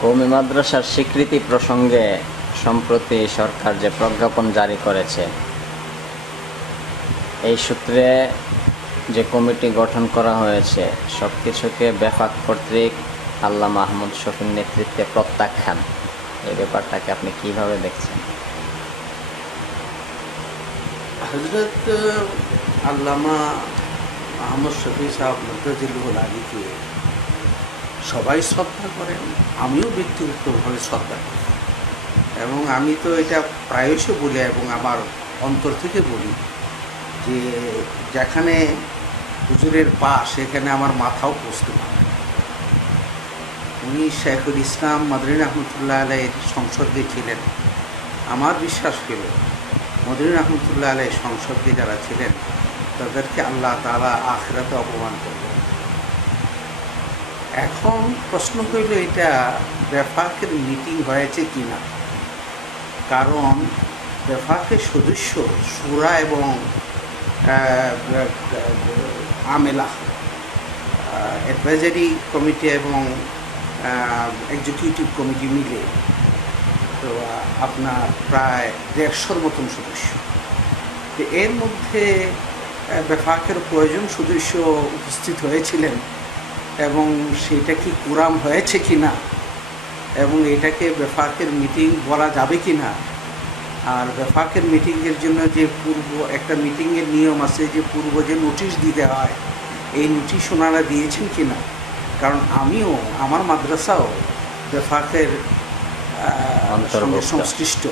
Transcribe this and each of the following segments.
কওমি মাদ্রাসার স্বীকৃতি প্রসঙ্গে সম্প্রতি সরকার যে প্রজ্ঞাপন জারি করেছে, এই সূত্রে যে কমিটি গঠন করা হয়েছে সবকিছুকে বেফাক কর্তৃক আল্লামা আহমদ শফীর নেতৃত্বে প্রত্যাখ্যান, এই ব্যাপারটাকে আপনি কিভাবে দেখছেন? হজরত আল্লামা আহমদ শফি সাহেব মুর্তজিল্লুল আলীকে সবাই শ্রদ্ধা করেন, আমিও ব্যক্তিগতভাবে শ্রদ্ধা করি এবং আমি তো এটা প্রায়শই বলি এবং আমার অন্তর থেকে বলি যে যেখানে হুজুরের পা সেখানে আমার মাথাও পৌঁছতে পারে। উনি শেখুল ইসলাম মদনী রহমতুল্লাহ আলাইয়ের সংসদে ছিলেন। আমার বিশ্বাস ছিল মদনী রহমতুল্লাহ আলাই সংসদে যারা ছিলেন তাদেরকে আল্লাহ তাআলা আখিরাতে অপমান করবেন। এখন প্রশ্ন হইল এটা বেফাকের মিটিং হয়েছে কি না, কারণ বেফাকের সদস্য শুরা এবং আমেলা অ্যাডভাইজারি কমিটি এবং এক্সিকিউটিভ কমিটি মিলে তো আপনার প্রায় 150 মতন সদস্য। তো এর মধ্যে বেফাকের কয়েকজন সদস্য উপস্থিত হয়েছিলেন এবং সেটা কি কোরাম হয়েছে কি না এবং এটাকে বেফাকের মিটিং বলা যাবে কি না, আর বেফাকের মিটিংয়ের জন্য যে একটা মিটিংয়ের নিয়ম আছে যে যে নোটিশ দিতে হয়, এই নোটিশ ওনারা দিয়েছেন কি না, কারণ আমিও আমার মাদ্রাসাও বেফাকের সঙ্গে সংশ্লিষ্ট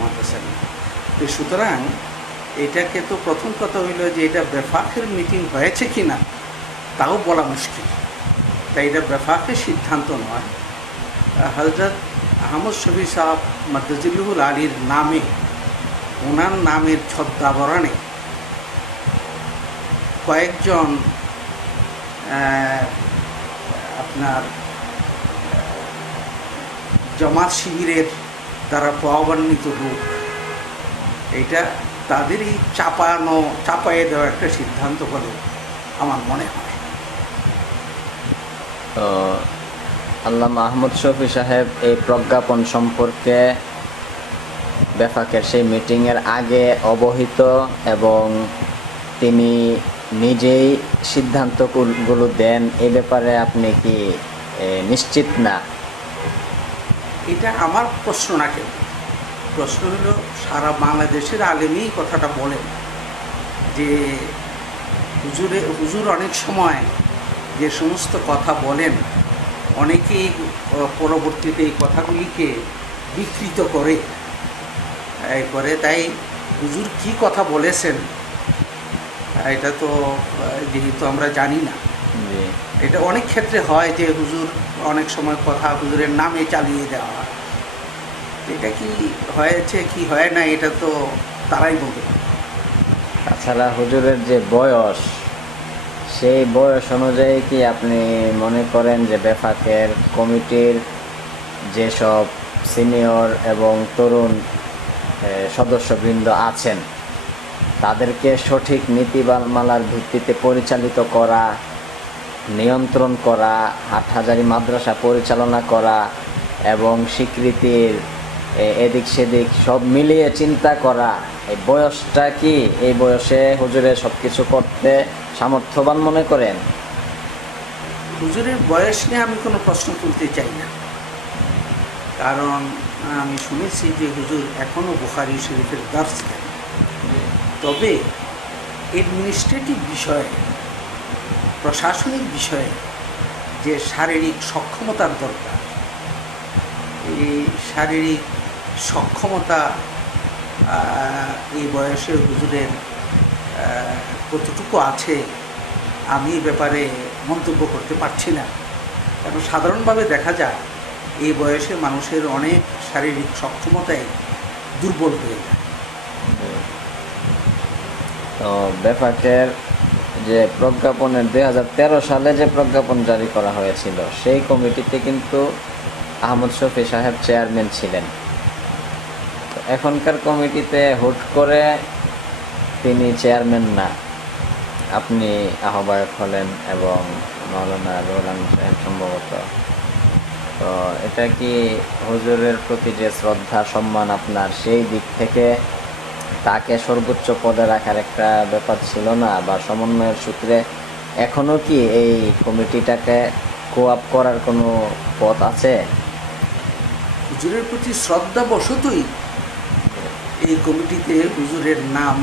মাদ্রাসা। তো সুতরাং এটাকে তো প্রথম কথা হইল যে এটা বেফাকের মিটিং হয়েছে কি না তাও বলা মুশকিল, তাই এটা বেফাকের সিদ্ধান্ত নয়। হযরত আহমদ শফি সাহেব মুর্তজিল্লুল আলীর নামে, ওনার নামের ছদ্মাবরণে কয়েকজন আপনার জামাত শিবিরের দ্বারা প্রভাবান্বিত লোক, এটা তাদেরই চাপায়ে দেওয়া একটা সিদ্ধান্ত বলে আমার মনে হয়। তো আল্লামা আহমদ শফি সাহেব এই প্রজ্ঞাপন সম্পর্কে বেফাকের সেই মিটিংয়ের আগে অবহিত এবং তিনি নিজেই সিদ্ধান্তগুলো দেন, এ ব্যাপারে আপনি কি নিশ্চিত না? এটা আমার প্রশ্ন না, কেন প্রশ্ন হলো সারা বাংলাদেশের আলেমই কথাটা বলেন যে হুজুর অনেক সময় যে সমস্ত কথা বলেন অনেকেই পরবর্তীতে এই কথাগুলিকে বিকৃত করে, তাই হুজুর কি কথা বলেছেন এটা তো যেহেতু আমরা জানি না। এটা অনেক ক্ষেত্রে হয় যে হুজুর অনেক সময় কথা হুজুরের নামে চালিয়ে দেওয়া হয়, এটা কি হয়েছে কি হয় না এটা তো তারাই বলতে পারে। তাছাড়া হুজুরের যে বয়স, সেই বয়স অনুযায়ী কি আপনি মনে করেন যে বেফাকের কমিটির যেসব সিনিয়র এবং তরুণ সদস্যবৃন্দ আছেন তাদেরকে সঠিক নীতিমালার ভিত্তিতে পরিচালিত করা, নিয়ন্ত্রণ করা, হাটহাজারী মাদ্রাসা পরিচালনা করা এবং স্বীকৃতির এদিক সেদিক সব মিলিয়ে চিন্তা করা, এই বয়সটা কি এই বয়সে হুজুরের সব কিছু করতে সামর্থ্যবান মনে করেন? হুজুরের বয়স নিয়ে আমি কোনো প্রশ্ন তুলতে চাই না, কারণ আমি শুনেছি যে হুজুর এখনও বুখারী শরীফের দার্স দেন। তবে অ্যাডমিনিস্ট্রেটিভ বিষয়ে, প্রশাসনিক বিষয়ে যে শারীরিক সক্ষমতার দরকার, এই শারীরিক সক্ষমতা এই বয়সে হুজুরের কতটুকু আছে আমি এ ব্যাপারে মন্তব্য করতে পারছি না, কারণ সাধারণভাবে দেখা যায় এই বয়সে মানুষের অনেক শারীরিক সক্ষমতাই দুর্বল হয়ে যায়। তো বেফাকের যে প্রজ্ঞাপনের 2013 সালে যে প্রজ্ঞাপন জারি করা হয়েছিল সেই কমিটিতে কিন্তু আহমদ শফি সাহেব চেয়ারম্যান ছিলেন। তো এখনকার কমিটিতে হুট করে তিনি চেয়ারম্যান না, আপনি আহ্বায়ক হলেন এবং মাওলানা রুহুল আমিন সাহেব সম্ভবত তো এটা কি হুজুরের প্রতি যে শ্রদ্ধা সম্মান আপনার, সেই দিক থেকে তাকে সর্বোচ্চ পদে রাখার একটা ব্যাপার ছিল না, বা সমন্বয়ের সূত্রে এখনো কি এই কমিটিটাকে কোআপ করার কোনো পথ আছে? হুজুরের প্রতি শ্রদ্ধা বশতই এই কমিটিতে হুজুরের নাম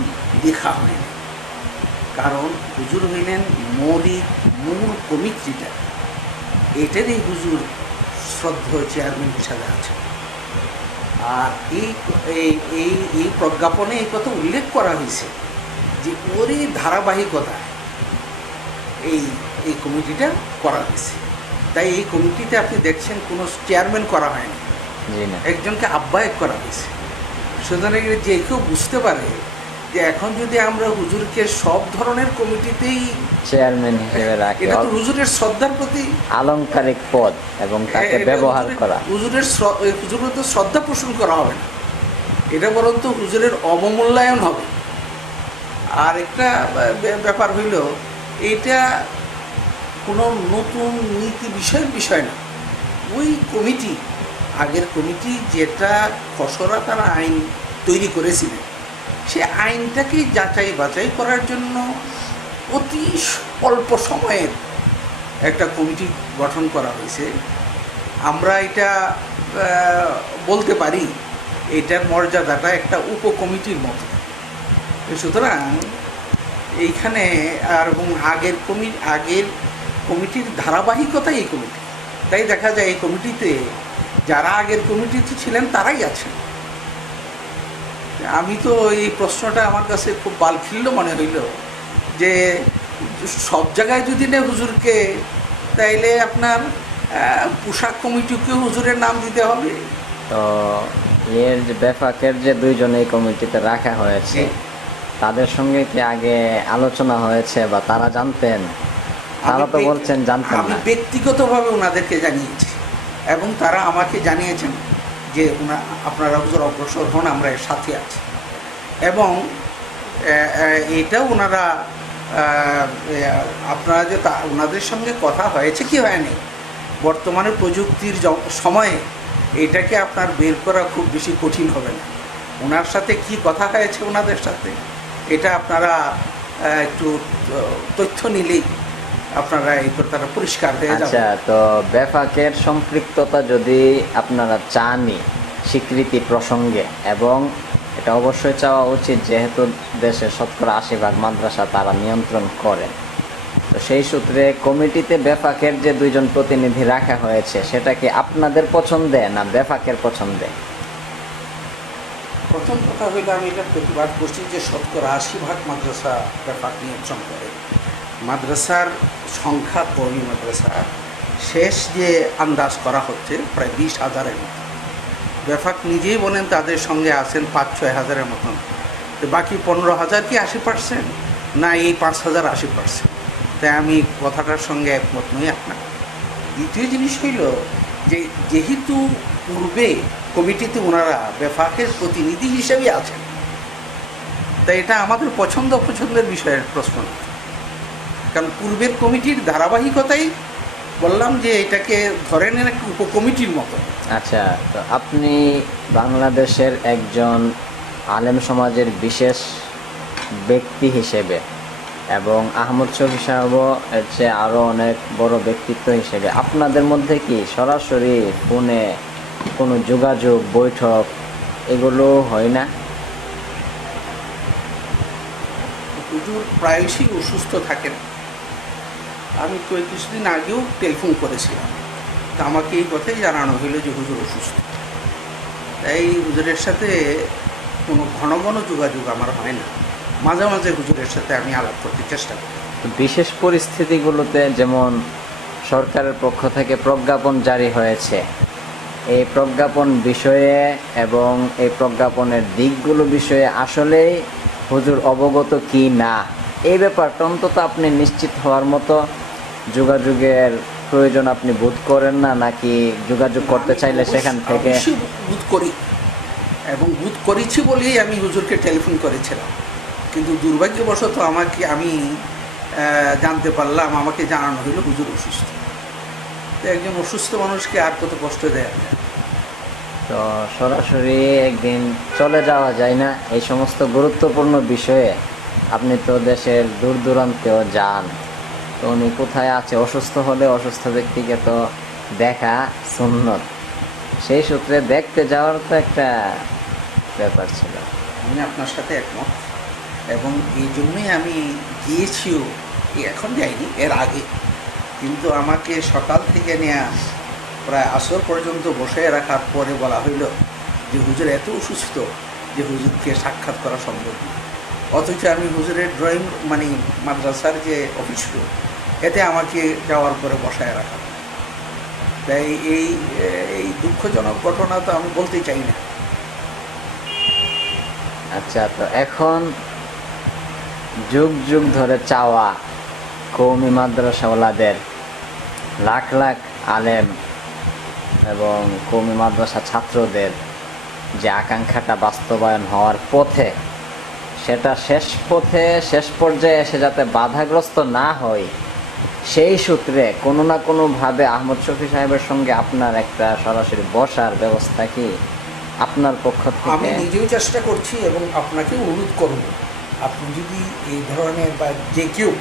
লেখা হয়নি, কারণ হুজুর হইলেন মূল কমিটিটা, এটারই হুজুর শ্রদ্ধেয় চেয়ারম্যান হিসাবে আছে। আর এই প্রজ্ঞাপনে এই কথা উল্লেখ করা হয়েছে যে ওরই ধারাবাহিকতা এই কমিটিটা করা হয়েছে। তাই এই কমিটিতে আপনি দেখছেন কোনো চেয়ারম্যান করা হয়নি, একজনকে আহ্বায়ক করা হয়েছে। সুতরাং যে কেউ বুঝতে পারে যে এখন যদি আমরা হুজুরকে সব ধরনের কমিটিতেই চেয়ারম্যান হিসেবে রাখি, এটা তো হুজুরের শ্রদ্ধার প্রতি আলংকারিক পদ এবং তাকে ব্যবহার করা, হুজুরের তো শ্রদ্ধা পোষণ করা হবে না, এটা বরং তো হুজুরের অবমূল্যায়ন হবে। আর একটা ব্যাপার হইল, এটা কোনো নতুন নীতি বিষয় না। ওই কমিটি, আগের কমিটি যেটা খসড়া তারা আইন তৈরি করেছিলেন, সে আইনটাকে যাচাই বাছাই করার জন্য অতি অল্প সময়ের একটা কমিটি গঠন করা হয়েছে। আমরা এটা বলতে পারি এটার মর্যাদাটা একটা উপকমিটির মতো। সুতরাং এইখানে এবং আগের কমিটির ধারাবাহিকতা এই কমিটি, তাই দেখা যায় এই কমিটিতে যারা আগের কমিটিতে ছিলেন তারাই আছেন। আমি তো এই প্রশ্নটা আমার কাছে খুব বালখিল্য মনে হইল যে সব জায়গায় যদি না হুজুরকে, তাইলে আপনার পোশাক কমিটিকেও হুজুরের নাম দিতে হবে। তো এর যে বেফাকের যে দুইজন এই কমিটিতে রাখা হয়েছে, তাদের সঙ্গে কি আগে আলোচনা হয়েছে বা তারা জানতেন? তারা তো বলছেন জানতেন না। আমি ব্যক্তিগতভাবে ওনাদেরকে জানিয়েছি এবং তারা আমাকে জানিয়েছেন যে আপনারা হুজুর অগ্রসর হন, আমরা এর সাথে আছি। এবং এটাও ওনারা আপনারা যে ওনাদের সঙ্গে কথা হয়েছে কি হয়নি, বর্তমানে প্রযুক্তির সময়ে এটাকে আপনার বের করা খুব বেশি কঠিন হবে না। ওনার সাথে কি কথা হয়েছে ওনাদের সাথে, এটা আপনারা একটু তথ্য নিলেই আপনারা এই কথাটা পরিষ্কার হয়ে যাবে। আচ্ছা, তো বেফাকের সম্পৃক্ততা যদি আপনারা চানই স্বীকৃতি প্রসঙ্গে, এবং এটা অবশ্যই চাওয়া উচিত যেহেতু দেশের 80% মাদ্রাসা তারা নিয়ন্ত্রণ করেন, তো সেই সূত্রে কমিটিতে বেফাকের যে দুইজন প্রতিনিধি রাখা হয়েছে, সেটা কি আপনাদের পছন্দে না বেফাকের পছন্দে? প্রথম কথা হইলে আমি এটা প্রতিবাদ করছি যে 80% মাদ্রাসা বেফাক নিয়ন্ত্রণ করে। মাদ্রাসার সংখ্যা কমি, মাদ্রাসা শেষ যে আন্দাজ করা হচ্ছে প্রায় 20,000-এর মতো। বেফাক নিজেই বলেন তাদের সঙ্গে আছেন 5-6 হাজারের মতন। তো বাকি 15,000 কি 80%? না, এই 5,000 80%। তাই আমি কথাটার সঙ্গে একমত নই আপনার। দ্বিতীয় জিনিস হইল যে যেহেতু পূর্বে কমিটিতে ওনারা বেফাকের প্রতিনিধি হিসেবে আছেন, তাই এটা আমাদের পছন্দের বিষয়ের প্রশ্ন না। কারণ পূর্বের কমিটির ধারাবাহিকতাই বললাম যে এটাকে ধরে নেন একটা উপকমিটির মতো। আচ্ছা, তো আপনি বাংলাদেশের একজন আলেম সমাজের বিশেষ ব্যক্তি হিসেবে এবং আহমদ শফী সাহেবও এর চেয়ে আরও অনেক বড় ব্যক্তিত্ব হিসেবে আপনাদের মধ্যে কি সরাসরি ফোনে কোনো যোগাযোগ, বৈঠক এগুলো হয় না? হুজুর প্রায়শই অসুস্থ থাকেন। আমি কিছুদিন আগেও টেলিফোন করেছিলাম, তা আমাকে এই কথাই জানানো হইল যে হুজুর অসুস্থ। তাই হুজুরের সাথে কোনো ঘন ঘন যোগাযোগ আমার হয় না, মাঝে মাঝে হুজুরের সাথে আমি আলাপ করতে চেষ্টা করি। বিশেষ পরিস্থিতিগুলোতে, যেমন সরকারের পক্ষ থেকে প্রজ্ঞাপন জারি হয়েছে, এই প্রজ্ঞাপন বিষয়ে এবং এই প্রজ্ঞাপনের দিকগুলো বিষয়ে আসলেই হুজুর অবগত কি না, এই ব্যাপারটা অন্তত আপনি নিশ্চিত হওয়ার মতো যোগাযোগের প্রয়োজন আপনি বোধ করেন না? নাকি যোগাযোগ করতে চাইলে সেখান থেকে? বোধ করি এবং বোধ করেছি বলেই আমি হুজুরকে টেলিফোন করেছিলাম, কিন্তু দুর্ভাগ্যবশত আমি জানতে পারলাম, আমাকে জানানো হলো হুজুর অসুস্থ। তো একজন অসুস্থ মানুষকে আর কত কষ্ট দেয়। তো সরাসরি একদিন চলে যাওয়া যায় না এই সমস্ত গুরুত্বপূর্ণ বিষয়ে? আপনি তো দেশের দূর দূরান্তেও যান, তো উনি কোথায় আছে? অসুস্থ হলে অসুস্থ ব্যক্তিকে তো দেখা সুন্নত, সেই সূত্রে দেখতে যাওয়ার তো একটা ব্যাপার ছিল। আমি আপনার সাথে একমত, এবং এই জন্যই আমি গিয়েছিও। এখন যাইনি, এর আগে। কিন্তু আমাকে সকাল থেকে নিয়ে প্রায় আসর পর্যন্ত বসে রাখার পরে বলা হইল যে হুজুর এত অসুস্থ যে হুজুরকে সাক্ষাৎ করা সম্ভব না। অথচ আমি হুজুরের ড্রয়িং মানে মাদ্রাসার যে অফিস রুম, এতে আমাকে যাওয়ার পরে বসায় রাখা। তাই এই এই দুঃখজনক ঘটনা তো আমি বলতে চাই না। আচ্ছা, তো এখন যুগ যুগ ধরে চাওয়া কওমি মাদ্রাসাওয়ালাদের, লাখ লাখ আলেম এবং কওমি মাদ্রাসা ছাত্রদের যে আকাঙ্ক্ষাটা বাস্তবায়ন হওয়ার পথে, সেটা শেষ পর্যায়ে এসে যাতে বাধাগ্রস্ত না হয়, সেই সূত্রে কোনো না কোনোভাবে আহমদ শফি সাহেবের সঙ্গে আপনার একটা সরাসরি বসার ব্যবস্থা কি আপনার পক্ষ আমি থেকে? নিজেও চেষ্টা করছি এবং আপনাকে অনুরোধ করব, আপনি যদি এই ধরনের বা যে কেউ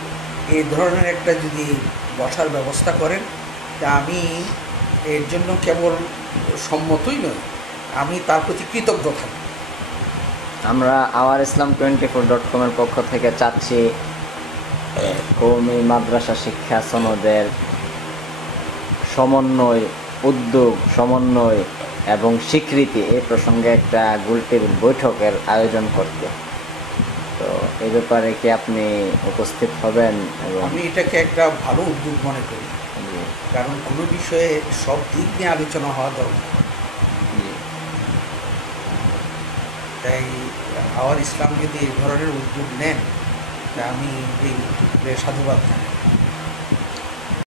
এই ধরনের একটা যদি বসার ব্যবস্থা করেন, তা আমি এর জন্য কেবল সম্মতই নই, আমি তার প্রতি কৃতজ্ঞ থাকব। আমরা আওয়ার ইসলাম 24.com এর পক্ষ থেকে চাচ্ছি কওমি মাদ্রাসা শিক্ষা সনদের সমন্বয়, উদ্যোগ, সমন্বয় এবং স্বীকৃতি এই প্রসঙ্গে একটা গোলটেবিল বৈঠকের আয়োজন করতে। তো এই ব্যাপারে কি আপনি উপস্থিত হবেন? এবং আমি এটাকে একটা ভালো উদ্যোগ মনে করি, জি, কারণ কোনো বিষয়ে সব দিক নিয়ে আলোচনা হওয়া দরকার। জি। তাই আওয়ার ইসলাম যদি এই ধরনের উদ্যোগ নেন, তা আমি এই উদ্যোগকে সাধুবাদ জানাই।